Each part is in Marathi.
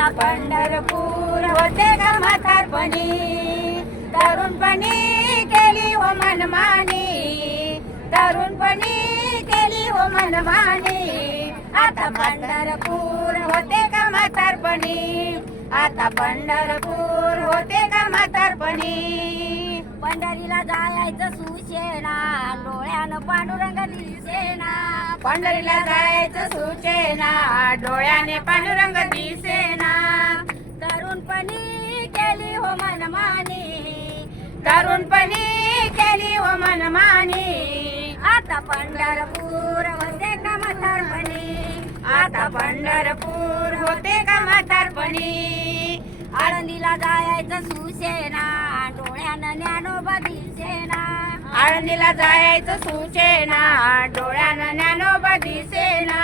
आता पंढरपूर होते का म्हातारपणी, तरुणपणी केली हो मनमानी, तरुणपणी केली हो मनमानी. आता पंढरपूर होते का म्हातारपणी, आता पंढरपूर होते का म्हातारपणी. पंढरीला जायचं सुचेना, डोळ्यानं पांडुरंग दिसेना. पंढरीला जायचं सुचेना, डोळ्याने पांडुरंग दिसेना. तरुणपणी केली हो मनमानी, तरुणपणी केली हो मनमानी. आता पंढरपूर होते का म्हातारपणी, आता पंढरपूर होते का म्हातारपणी. आळंदीला जायचं सुचेना, डोळ्यानं ज्ञानोबा दिसेना. आळंदीला जायचं सुचेना, डोळ्यानं ज्ञानोबा दिसेना.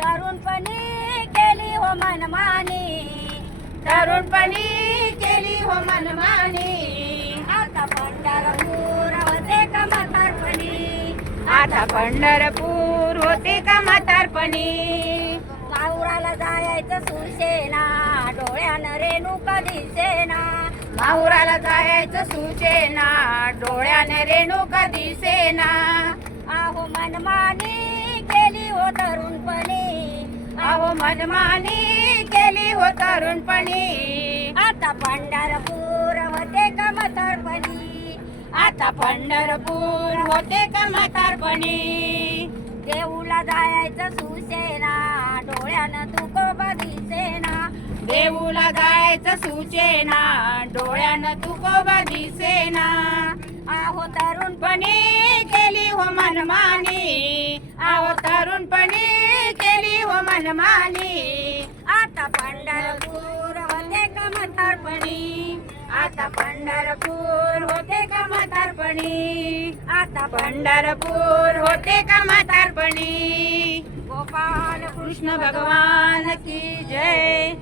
तरुणपणी केली हो मनमानी, तरुणपणी केली हो मनमानी. आता पंढरपूर होते का म्हातारपणी, आता पंढरपूर होते का म्हातारपणी. माहुराला जायचं सुचेना, डोळ्यानं रेणुका दिसेना. माहुराला जायचं सुचेना, डोळ्याने रेणुका दिसेना. आहो मनमानी केली हो तरुणपणी, आहो मनमानी केली हो तरुणपणी. आता पंढरपूर होते का म्हातारपणी, आता पंढरपूर होते का म्हातारपणी. देऊला जायचं सुचेना, डोळ्यानं तुकोबा दिसेना. देऊला जायचं सुचेना, डोळ्यानं तुकोबा दिसेना. आहो तरुणपणी केली हो मनमानी, आहो तरुणपणी केली हो मनमानी. आता पंढरपूर होते का म्हातारपणी, आता पंढरपूर होते का म्हातारपणी. आता पंढरपूर होते का म्हातारपणी. गोपाल कृष्ण भगवान की जय.